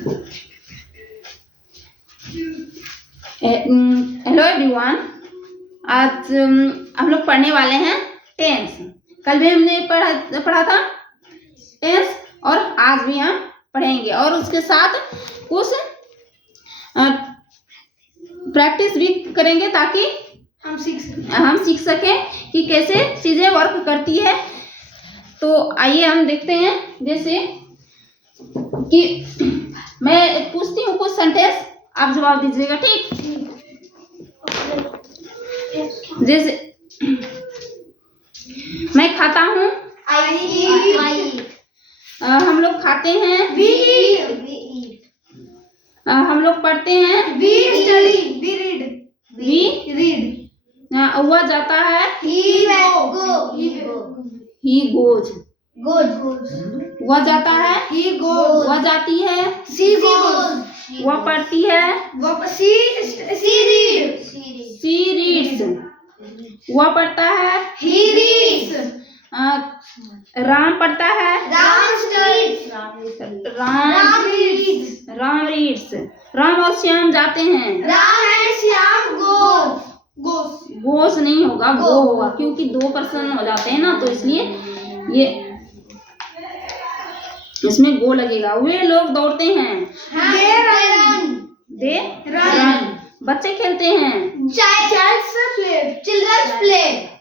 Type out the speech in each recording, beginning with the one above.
Hello everyone, आज हम लोग पढ़ने वाले हैं टेंस। कल भी हमने पढ़ा था टेंस और आज भी हम पढ़ेंगे और उसके साथ कुछ प्रैक्टिस भी करेंगे ताकि हम सीख सकें कि कैसे चीजें वर्क करती है। तो आइए हम देखते हैं। जैसे कि मैं पूछती हूँ कुछ सेंटेंस, आप जवाब दीजिएगा, ठीक? जैसे मैं खाता हूँ, हम लोग खाते हैं, हम लोग पढ़ते हैं, वह जाता है, he goes, वह जाता है, वह जाती है, वह पढ़ती है, she reads, वह पढ़ता है, राम पढ़ता है, राम reads, राम और श्याम जाते हैं, गोस नहीं होगा, गो होगा, क्योंकि 2 पर्सन हो जाते हैं ना, तो इसलिए ये इसमें गो लगेगा। वे लोग दौड़ते हैं, दे रन, बच्चे खेलते हैं,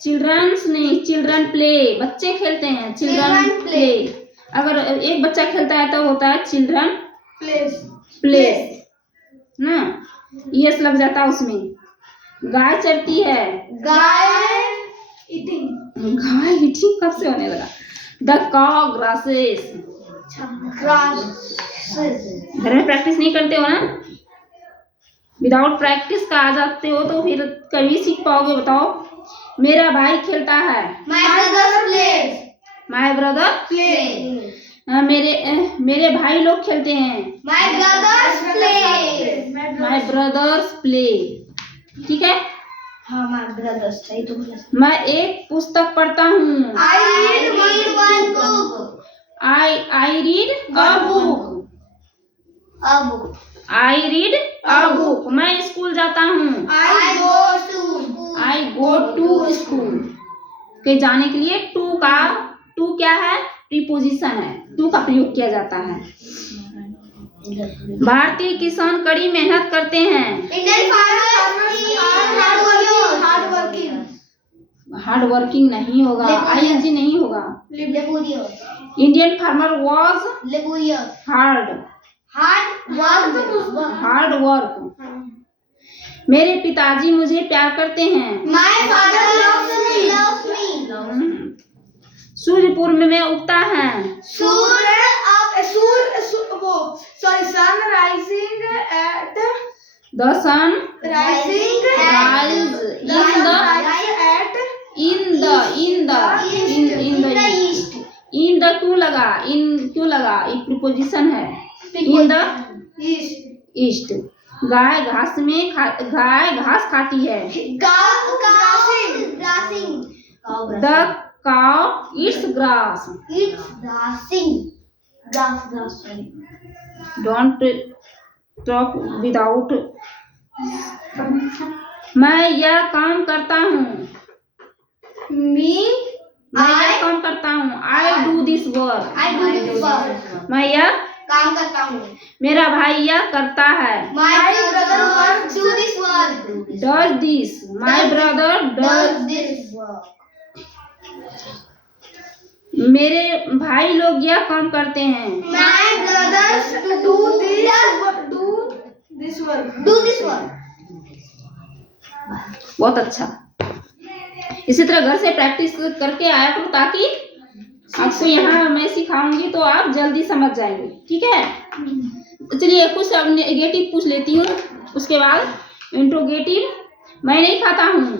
चिल्ड्रंस नहीं, चिल्ड्रन प्ले, बच्चे खेलते हैं, चिल्ड्रन प्ले। अगर एक बच्चा खेलता है तो होता है चिल्ड्रन प्लेस ना, यस लग जाता है उसमें। गाय चरती है, गाय ईटिंग कब से होने लगा? द काउ ग्रासेस, घर में प्रैक्टिस नहीं करते हो ना? विदाउट प्रैक्टिस का आ जाते हो तो फिर कभी सीख पाओगे? बताओ। मेरा भाई खेलता है, माय ब्रदर मेरे भाई लोग खेलते हैं, माय ब्रदर्स प्ले, ठीक है? हाँ, माय ब्रदर्स सही। तो मैं एक पुस्तक पढ़ता हूँ, आई रीड अ बुक, मैं स्कूल जाता हूँ, आई गो टू स्कूल। के जाने के लिए टू क्या है? प्रीपोजिशन है, टू का प्रयोग किया जाता है। भारतीय किसान कड़ी मेहनत करते हैं, हार्ड वर्किंग नहीं होगा, आईएनजी नहीं होगा। Indian farmer was hard work. मेरे पिताजी मुझे प्यार करते हैं, सूर्य पूर्व में उगता है, the sun rises in the east। in the क्यों लगा? एक प्रीपोजिशन है, in the east। गाय घास खाती है, the cow eats grass। don't talk without। मैं यह काम करता हूँ, I do this work। मैं यह काम करता हूँ। मेरा भाई यह करता है, my brother does this। my brother does this work। मेरे भाई लोग यह काम करते हैं, my brothers do this work। बहुत अच्छा। इसी तरह घर से प्रैक्टिस करके आया करो ताकि आपको यहाँ मैं सिखाऊंगी तो आप जल्दी समझ जाएंगे, ठीक है? तो चलिए कुछ अब नेगेटिव पूछ लेती हूँ, उसके बाद इंट्रोगेटिव। मैं नहीं खाता हूँ,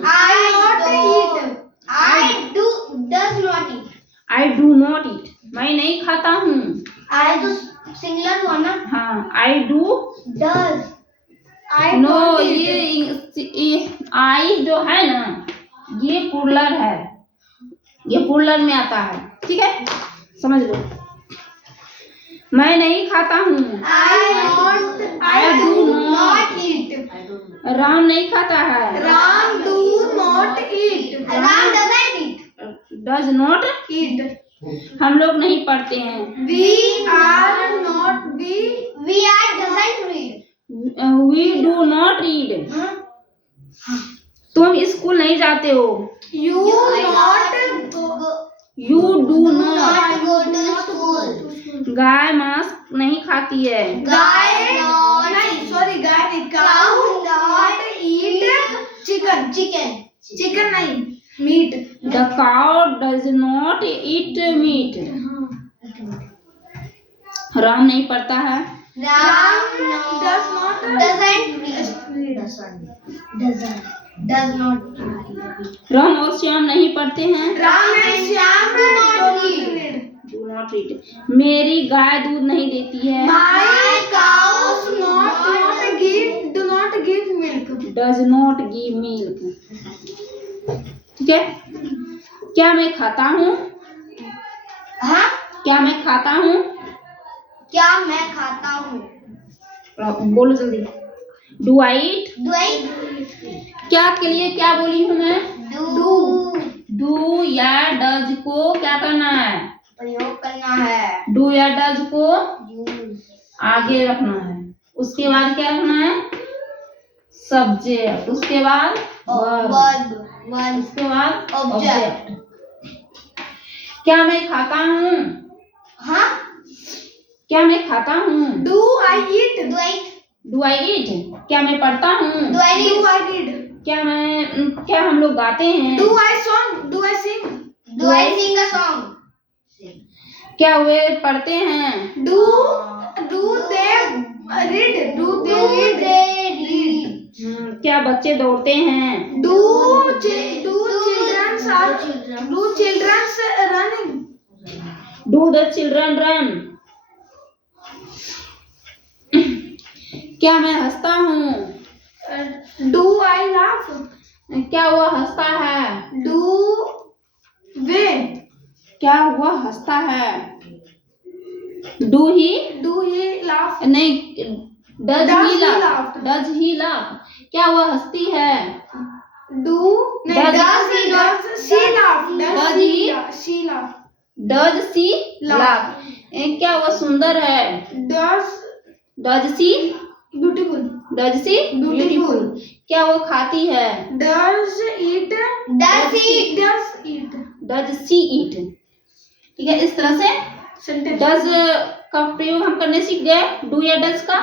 I do not eat। मैं नहीं खाता हूँ, I तो सिंगुलर हुआ ना? हाँ, I do does। नो, ये I जो है ना, ये प्लूरल है, ये प्लूरल में आता है, ठीक है? समझ लो। मैं नहीं खाता हूँ, I राम नहीं खाता है। Ram do not eat. Ram doesn't eat. Does not Eat. हम लोग नहीं पढ़ते हैं। We are not. We are doesn't read. We do not read. तुम स्कूल नहीं जाते हो। You not go. You do not. Go to school. गाय मांस नहीं खाती है। गाय नहीं, sorry, गाय नहीं, cow not eat chicken. Chicken नहीं, meat. The cow does not eat meat. Ram नहीं पढ़ता है। Ram does not does not. Ram और श्याम नहीं पढ़ते हैं। Ram and Shyam do not eat. Do not read. मेरी गाय दूध नहीं देती है। My cows do not give milk. Does not give milk. ठीक है। क्या मैं खाता हूँ? हाँ? क्या मैं खाता हूँ? क्या मैं खाता हूँ? बोलो जल्दी। Do I eat. Do I eat? क्या के लिए क्या बोली हूँ मैं? Do. डू या डज को क्या करना है? प्रयोग करना है। डू या डज को Use. आगे रखना है। उसके बाद क्या रखना है? सब्जेक्ट। उसके बाद verb। Verb. उसके बाद Object। ऑब्जेक्ट। क्या मैं खाता हूँ? हाँ? क्या मैं खाता हूँ? Do I eat? Do I eat? Do I eat. क्या मैं पढ़ता हूँ? Do I read? Do I read? क्या हम लोग गाते हैं? Do I song? Do I sing? Do I sing a song? क्या वे पढ़ते हैं? Do they read? Do they read? क्या बच्चे दौड़ते हैं? Do children running? Do the children run. क्या मैं हंसता हूँ? Do I laugh? क्या वह हंसता है? Do they? क्या वह हंसता है? Do he laugh? नहीं, does Does he he laugh. laugh? Does he laugh. क्या वह हंसती है? Does she laugh? She laugh? Does she Laugh. Laugh. क्या वह सुंदर है? Does she Beautiful? ब्यूटीफुल। क्या वो खाती है? Does eat? डज सी ईट। ठीक है। इस तरह से Sentence. डज का प्रयोग हम करने सीख गए, डू या डज का।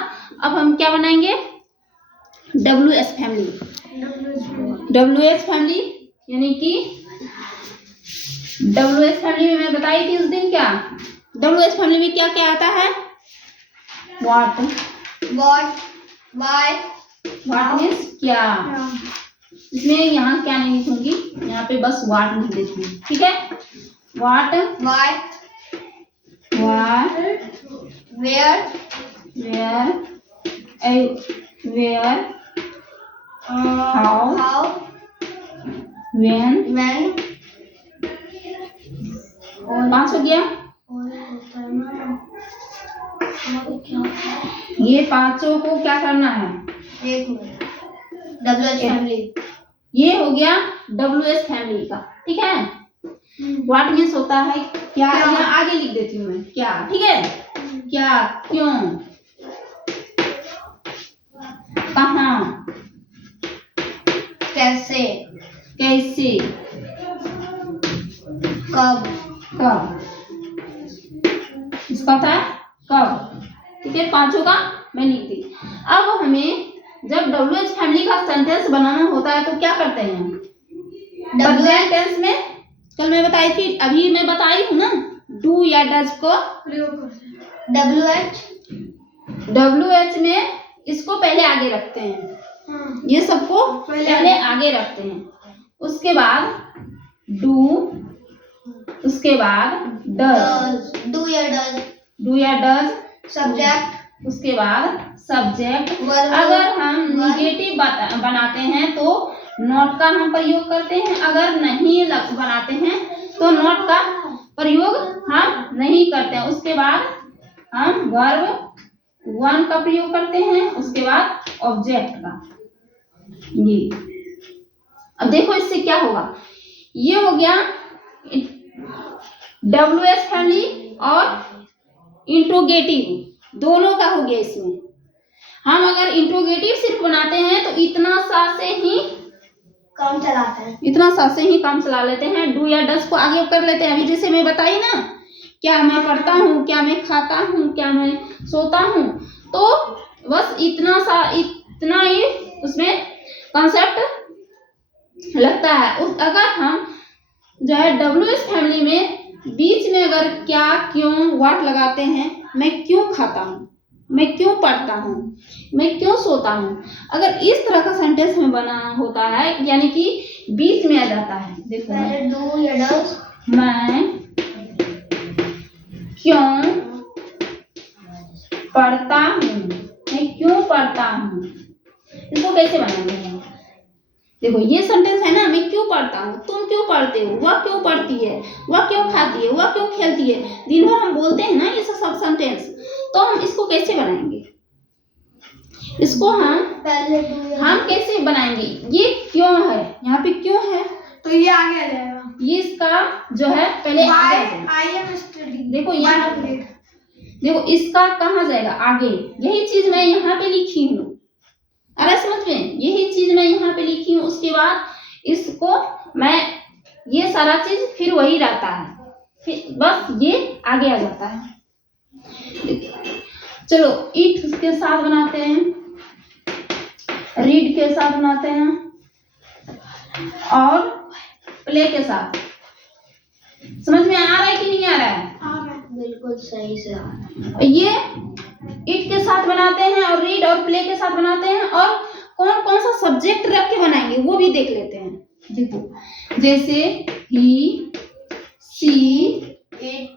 अब हम क्या बनाएंगे? WH family. WH फैमिली यानी कि WH फैमिली में मैं बताई थी उस दिन क्या? WH फैमिली में क्या क्या आता है? What. What? Why? What means क्या। इसमें यहाँ क्या नहीं लिखूंगी, यहाँ पे बस व्हाट लिख देती हूँ। ठीक है। What, What? What, Where? Where, where, How? When. When? 5 हो गया। ये पांचों को क्या करना है? एक मिनट। WH family. ये हो गया WH फैमिली का। ठीक है। व्हाट मीन्स होता है क्या। यहाँ आगे लिख देती हूँ मैं क्या। ठीक है। क्या, क्यों, कहाँ, कैसे, कैसे, कब, कब। इसका होता है कब। ठीक है। पांचों का मैं लिख दी। अब हमें जब WH फैमिली का सेंटेंस बनाना होता है तो क्या करते हैं? प्रेजेंट टेंस में कल मैं बताई थी, अभी मैं बताई हूँ ना, डू या डज को WH में इसको पहले आगे रखते हैं। ये सबको पहले आगे रखते हैं। उसके बाद डू, उसके बाद डज। डू या डज सब्जेक्ट, उसके बाद सब्जेक्ट। Verb. अगर हम निगेटिव बनाते हैं तो नॉट का हम प्रयोग करते हैं। अगर नहीं बनाते हैं तो नॉट का प्रयोग हम नहीं करते हैं। उसके बाद हम वर्ब वन का प्रयोग करते हैं। उसके बाद ऑब्जेक्ट का। ये अब देखो इससे क्या होगा, ये हो गया WH फैमिली और इंट्रोगेटिव दोनों का हो गया। इसमें हम अगर इंट्रोगेटिव सिर्फ बनाते हैं तो इतना सा से ही काम चलाते हैं, इतना सा से ही काम चला लेते हैं, डू या डस को आगे कर लेते हैं। अभी जैसे मैं बताई ना, क्या मैं पढ़ता हूँ, क्या मैं खाता हूँ, क्या मैं सोता हूँ, तो बस इतना ही उसमें कॉन्सेप्ट लगता है। अगर हम जो है WH फैमिली में बीच में अगर क्या, क्यों, व्हाट लगाते हैं, मैं क्यों खाता हूँ, मैं क्यों पढ़ता हूँ, मैं क्यों सोता हूँ, अगर इस तरह का सेंटेंस में बना होता है, यानी कि बीच में आ जाता है। देखो डू या डस, मैं क्यों पढ़ता हूँ, मैं क्यों पढ़ता हूँ, इसको कैसे बनाएंगे हम? देखो ये सेंटेंस है ना, मैं क्यों पढ़ता हूँ, तुम क्यों पढ़ते हो, वह क्यों पढ़ती है, वह क्यों खाती है, वह क्यों खेलती है, दिन भर हम बोलते हैं ना ये सब सेंटेंस। तो हम इसको कैसे बनाएंगे, इसको हम कैसे बनाएंगे, ये क्यों है, यहाँ पे क्यों है, तो ये आगे आ जाएगा, ये इसका जो है पहले आगे आ जाएगा। आई एम स्टडी, देखो यहाँ देखो इसका कहाँ जाएगा, आगे। यही चीज मैं यहाँ पे लिखी हूँ, अरे समझ में, यही चीज मैं यहाँ पे लिखी हूँ, उसके बाद इसको मैं ये सारा चीज फिर वही रहता है, फिर बस ये आगे आ जाता है। चलो ईट के साथ बनाते हैं, रीड के साथ बनाते हैं और प्ले के साथ। समझ में आ रहा है कि नहीं आ रहा है? बिल्कुल सही से आ रहा है। ये इट के साथ बनाते हैं और रीड और प्ले के साथ बनाते हैं, और कौन कौन सा सब्जेक्ट रख के बनाएंगे वो भी देख लेते हैं। देखो जैसे ही, सी, इट,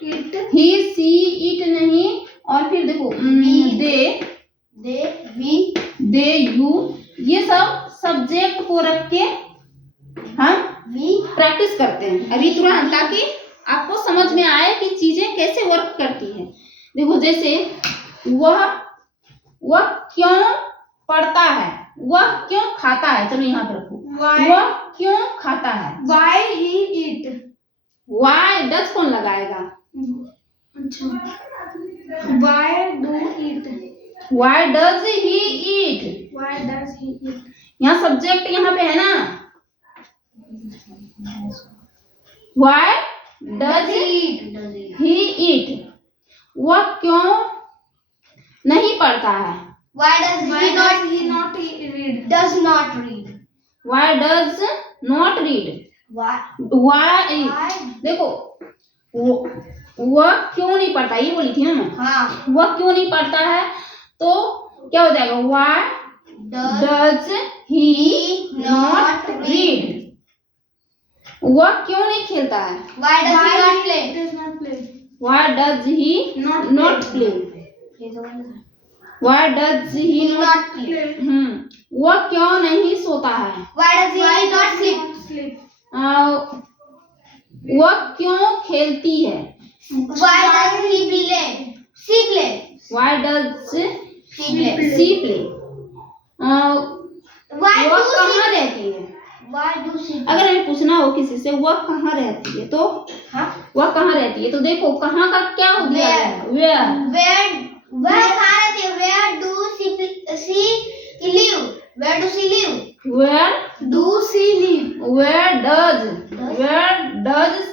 ही, सी, इट नहीं, और फिर देखो दे, वी, दे, यू, ये सब सब्जेक्ट को रख के हम प्रैक्टिस करते हैं अभी तुरंत, ताकि आपको समझ में आए कि चीजें कैसे वर्क करती हैं। देखो जैसे वह क्यों पढ़ता है, वह क्यों खाता है, चलो यहाँ पे रखो, वह क्यों खाता है, Why he eat, why does कौन लगाएगा, अच्छा, Why do eat, why does he eat, Why does he eat, यहाँ सब्जेक्ट यहाँ पे है ना, वाई डज ही ईट, वह क्यों नहीं पढ़ता है, Why does he not read, does not read, why does not read, why देखो वह क्यों नहीं पढ़ता, ये बोली थी ना मैं, हाँ, वह क्यों नहीं पढ़ता है, तो क्या हो जाएगा, why does he not read, वह क्यों नहीं खेलता है, Why does he not play, does not play, why does he not play, why does he not play, वह क्यों नहीं सोता है, Why does he not sleep, वह क्यों खेलती है, Why does he play, she play, why does she play, she play, Why वह do कहाँ she, रहती है, Why do she, अगर हमें पूछना हो किसी से वह कहाँ रहती है, तो वह कहाँ रहती है, तो देखो कहाँ का क्या हो दिया है, where कहाँ रहती है, where do she live, where do she live, where do she live, where does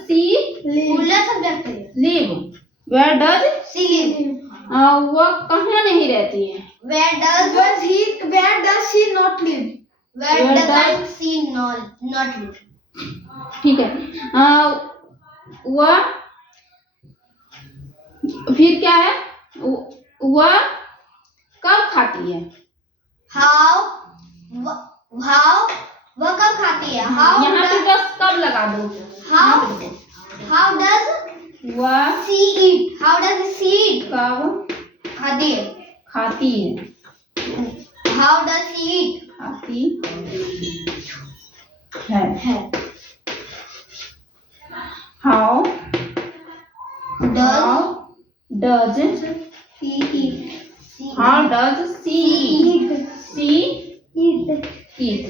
she पूरा सब्जेक्ट है, live, where does she live, वह कहाँ नहीं रहती है, where does she not live, where doesn't she not live, ठीक है, वह फिर क्या है, वह कब खाती है, how वह कब खाती है, यहाँ पे बस कब लगा दो, how does वह she eat, how does she eat, कब खाती है, how does she eat, खाती है, how does he eat, how does she eat, she eat,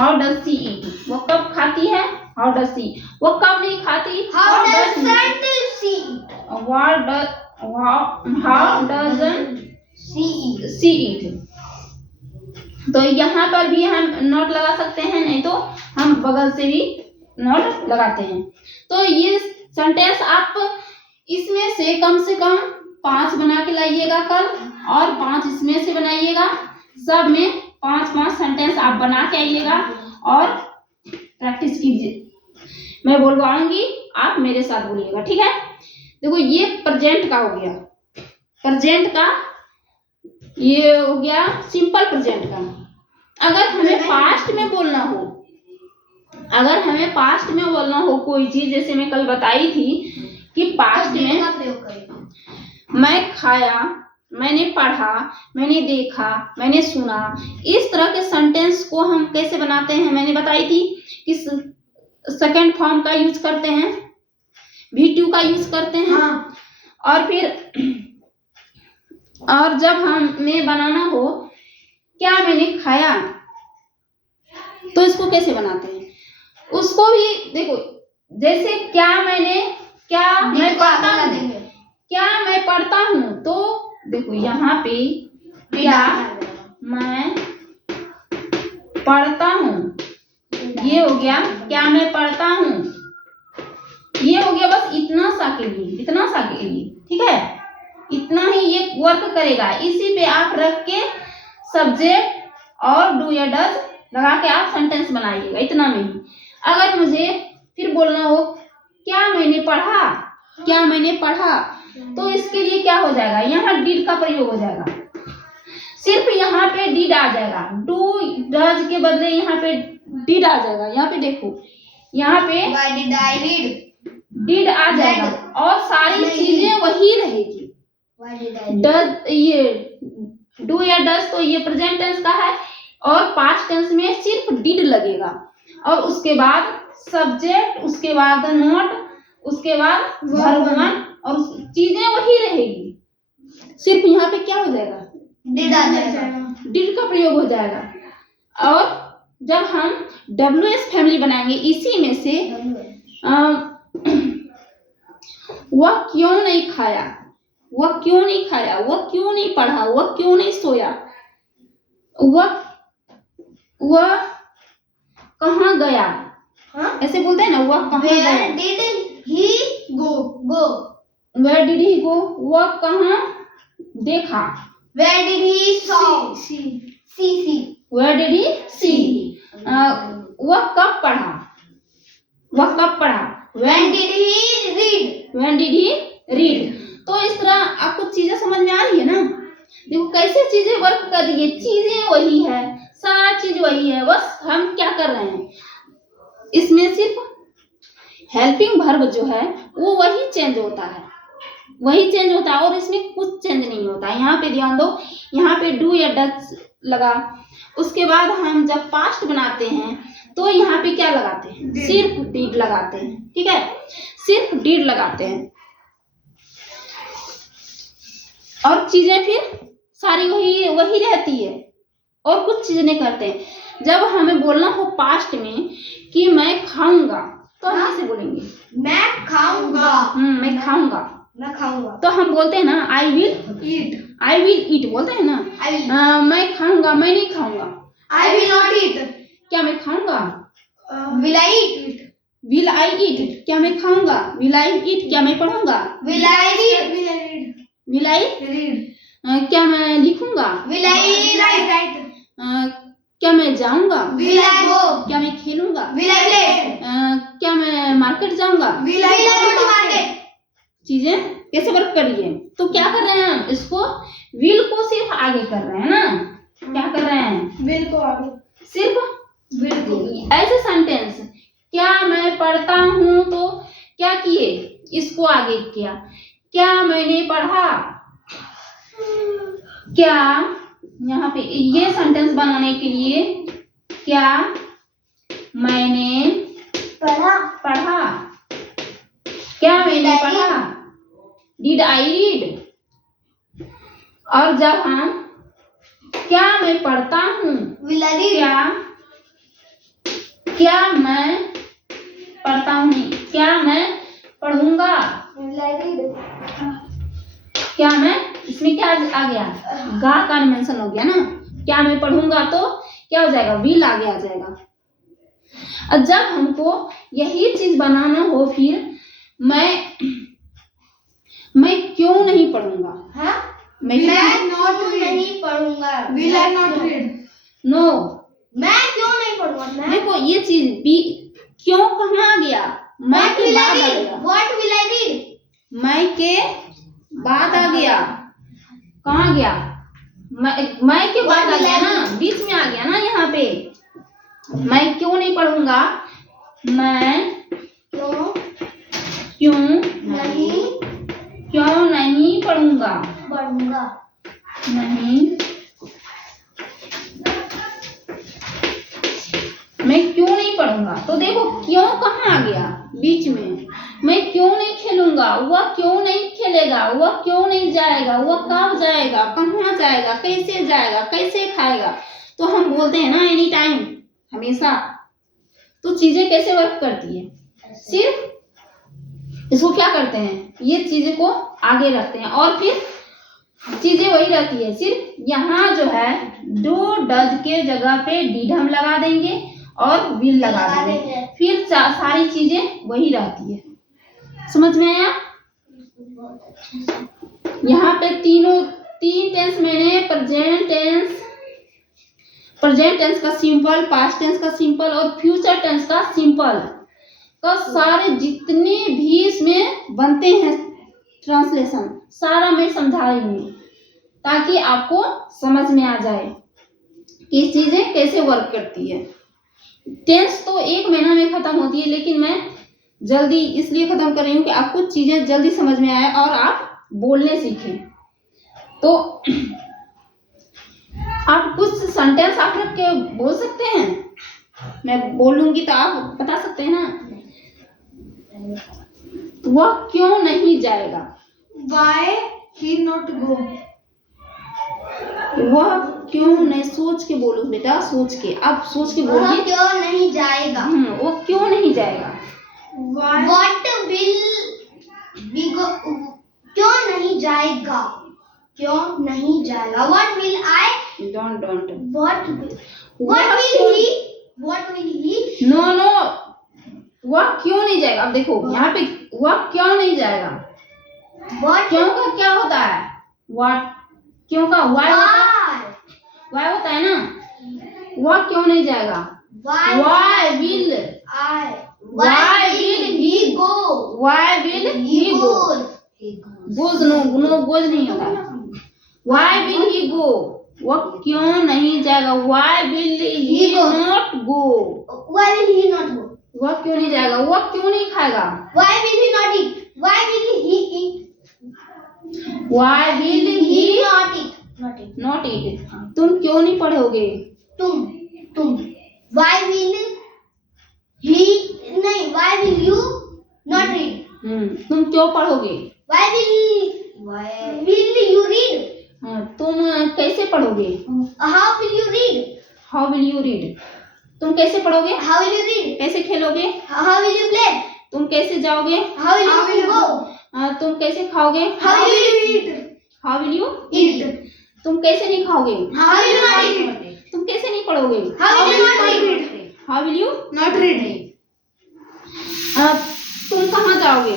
how does she eat, वो कब खाती है, हाउ डज शी, वो कब नहीं खाती, How doesn't she how doesn't eat? She eat. तो यहाँ पर भी हम नोट लगा सकते हैं, नहीं तो हम बगल से भी नोट लगाते हैं। तो ये सेंटेंस आप इसमें से कम 5 बना के लाइएगा कल, और 5 इसमें से बनाइएगा। सब में 5-5 सेंटेंस आप बना के आइएगा और प्रैक्टिस कीजिए। मैं बोलवाऊंगी, आप मेरे साथ बोलिएगा, ठीक है। देखो ये प्रेजेंट का हो गया, प्रेजेंट का ये हो गया सिंपल प्रेजेंट का। अगर हमें पास्ट में बोलना हो, अगर हमें पास्ट में बोलना हो कोई चीज, जैसे मैं कल बताई थी कि पास्ट में मैं खाया, मैंने पढ़ा, मैंने देखा, मैंने सुना, इस तरह के सेंटेंस को हम कैसे बनाते हैं मैंने बताई थी कि सेकंड फॉर्म का यूज करते हैं, V2 का यूज करते हैं। हाँ। और फिर और जब हमें बनाना हो क्या मैंने खाया, तो इसको कैसे बनाते हैं, उसको भी देखो। जैसे क्या मैं पढ़ता हूँ, क्या मैं पढ़ता हूँ, तो देखो यहाँ पे क्या मैं पढ़ता हूँ, ये हो गया क्या मैं पढ़ता हूँ, ये हो गया बस इतना सा के लिए, इतना सा के लिए, ठीक है। इतना ही ये वर्क करेगा। इसी पे आप रख के सब्जेक्ट और डू या डज लगा के आप सेंटेंस बनाइएगा, इतना में ही। अगर मुझे फिर बोलना हो क्या मैंने पढ़ा, क्या मैंने पढ़ा, तो इसके लिए क्या हो जाएगा, यहाँ डिड का प्रयोग हो जाएगा। सिर्फ यहाँ पे डिड आ जाएगा, डू डज के बदले यहाँ पे डिड आ जाएगा। यहाँ पे देखो, यहाँ पे Why did I read? Did आ जाएगा और सारी चीजें वही रहेगी। Why did I read? Does, ये डू या डज तो ये प्रेजेंट टेंस का है, और पास्ट टेंस में सिर्फ डिड लगेगा, और उसके बाद सब्जेक्ट, उसके बाद नोट, उसके बाद वर्ब 1, और चीजें वही रहेगी। सिर्फ यहाँ पे क्या हो जाएगा, Did आ जाएगा, डिड का प्रयोग हो जाएगा। और जब हम WS फैमिली बनाएंगे, इसी में से वह क्यों नहीं खाया, वह क्यों नहीं खाया, वह क्यों नहीं पढ़ा, वह क्यों नहीं सोया, वह कहाँ गया, हाँ? ऐसे बोलते हैं ना, वह कहाँ गया। Where did he go? Where did he go, वह कहाँ देखा। Where did he see? Where did he see, वह कब पढ़ा, वह कब पढ़ा। When did he read? When did he read। तो इस तरह आपको चीजें समझ में आ रही है ना। देखो कैसे चीजें वर्क कर रही है, चीजें वही है, सारा चीज वही है, बस हम क्या कर रहे हैं, इसमें सिर्फ हेल्पिंग वर्ब जो है वो वही चेंज होता है, वही चेंज होता है, और इसमें कुछ चेंज नहीं होता है। यहाँ पे ध्यान दो, यहाँ पे डू या डज लगा, उसके बाद हम जब पास्ट बनाते हैं तो यहाँ पे क्या लगाते हैं, सिर्फ डिड लगाते हैं, ठीक है, सिर्फ डिड लगाते हैं, और चीजें फिर सारी वही रहती है, और कुछ चीजें नहीं करते हैं। जब हमें बोलना हो पास्ट में कि मैं खाऊंगा, तो हम कैसे बोलेंगे, मैं खाऊंगा, मैं खाऊंगा, मैं खाऊंगा, तो हम बोलते हैं ना आई विल ईट बोलते हैं ना। मैं खाऊंगा, मैं नहीं खाऊंगा। I will not eat। क्या मैं खाऊंगा, will I eat? Will I eat, क्या मैं खाऊंगा, विल आई ईट, क्या मैं पढ़ूंगा, will I read? Will I read? क्या मैं लिखूंगा, will I write? क्या मैं जाऊंगा, will I go? क्या मैं खेलूंगा, will I play? क्या मैं मार्केट जाऊंगा। will I go to market? चीजें कैसे वर्क कर रही है, तो क्या कर रहे हैं हम, इसको विल को सिर्फ आगे कर रहे हैं ना, क्या कर रहे हैं, will को आगे, सिर्फ will को ऐसे सेंटेंस, क्या मैं पढ़ता हूँ, तो क्या किए, इसको आगे किया, क्या मैंने पढ़ा, क्या यहाँ पे ये सेंटेंस बनाने के लिए क्या मैंने पढ़ा, क्या मैंने पढ़ा, डिड आई रीड। और जब हम क्या मैं पढ़ता हूँ, will I read? क्या क्या मैं पढ़ता हूँ नहीं, क्या मैं पढ़ूंगा, क्या मैं, इसमें क्या आ गया, गा का मेंशन हो गया ना। क्या मैं पढ़ूंगा तो क्या हो जाएगा, विल आगे आ जाएगा। और जब हमको यही चीज बनाना हो, फिर मैं क्यों नहीं पढ़ूंगा, हाँ? मैं नहीं पढ़ूंगा, will I not read? No, मैं क्यों नहीं पढ़ूंगा, देखो ये चीज भी क्यों कहाँ आ गया, मैं के बाद आ गया, what will I read? मैं के बाद आ गया, कहाँ गया, मैं के बाद आ गया ना, बीच में आ गया ना यहाँ पे। मैं क्यों नहीं पढ़ूंगा, मैं क्यों नहीं पढ़ूंगा, नहीं, मैं क्यों नहीं पढ़ूंगा। तो देखो क्यों कहाँ आ गया, बीच में। मैं क्यों नहीं खेलूंगा, वह क्यों नहीं खेलेगा, वह क्यों नहीं जाएगा, वह कब जाएगा, कहाँ जाएगा, कैसे जाएगा, कैसे खाएगा। तो हम बोलते हैं ना एनी टाइम, हमेशा। तो चीजें कैसे वर्क करती है, सिर्फ इसको क्या करते हैं, ये चीजें को आगे रखते हैं और फिर चीजें वही रहती है। सिर्फ यहाँ जो है डू डज के जगह पे डिड हम लगा देंगे और विल लगा देंगे, फिर सारी चीजें वही रहती है। समझ में आया। यहाँ पे तीन टेंस मैंने प्रेजेंट टेंस का सिंपल, पास्ट टेंस का सिंपल और फ्यूचर टेंस का सिंपल का सारे जितने भी इसमें बनते हैं ट्रांसलेशन, सारा मैं समझा रही हूँ ताकि आपको समझ में आ जाए कि चीजें कैसे वर्क करती है। टेंस तो 1 महीना में खत्म होती है, लेकिन मैं जल्दी इसलिए खत्म कर रही हूँ कि आपको चीजें जल्दी समझ में आए और आप बोलने सीखें। तो आप कुछ सेंटेंस आप रख के बोल सकते हैं, मैं बोलूंगी तो आप बता सकते हैं ना। वह क्यों नहीं जाएगा, Why he not go? वह क्यों नहीं, सोच के बोलो बेटा, सोच के, अब सोच के बोलिए। वह क्यों नहीं जाएगा, वो क्यों नहीं जाएगा। What will we go? क्यों नहीं जाएगा, क्यों नहीं जाएगा। What will I? Don't. What will he? No. वह क्यों नहीं जाएगा। अब देखो यहाँ पे वह क्यों नहीं जाएगा। क्यों का क्या होता है, व्हाट, क्यों का वाई होता है ना। वह क्यों नहीं जाएगा, why will he go, goes goes नहीं होता, why will he go, वह क्यों नहीं जाएगा, why will he not go, वह क्यों नहीं जाएगा, वह क्यों नहीं खाएगा, Why will he not eat? Why will he eat? not eat, तुम क्यों नहीं पढ़ोगे, तुम Why will he नहीं, why will you not read? तुम क्यों पढ़ोगे, Why will you read? तुम कैसे पढ़ोगे, How will you read? तुम कैसे पढ़ोगे, How will you read? कैसे खेलोगे, How will you play? तुम कैसे जाओगे, How will you go? तुम कैसे खाओगे, How will you eat? How will you Eat. तुम कैसे नहीं खाओगे, How will you not eat? तुम कैसे नहीं पढ़ोगे, How will you not read? How will you Not read. तुम कहाँ जाओगे,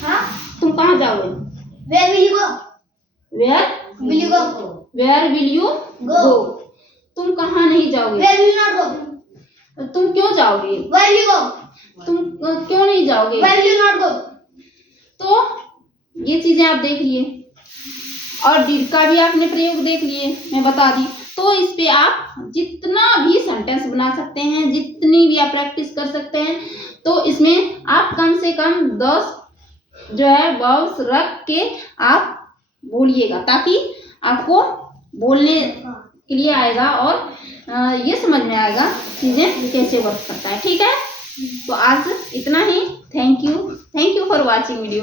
हाँ? तुम कहाँ जाओगे, Where will you go? Where Will you go? will you Go. तुम कहाँ नहीं जाओगे, Where will you not go? तुम क्यों जाओगे, Where will you go? तुम क्यों नहीं जाओगे। Where will you not go? तो ये चीजें आप देख लिए और डिड का भी आपने प्रयोग देख लिए, मैं बता दी। तो इस पे आप जितना भी सेंटेंस बना सकते हैं, जितनी भी आप प्रैक्टिस कर सकते हैं। तो इसमें आप कम से कम 10 जो है वर्ब्स रख के आप बोलिएगा, ताकि आपको बोलने के लिए आएगा और ये समझ में आएगा चीजें कैसे वर्क करता है। ठीक है, तो आज इतना ही। Thank you for watching video.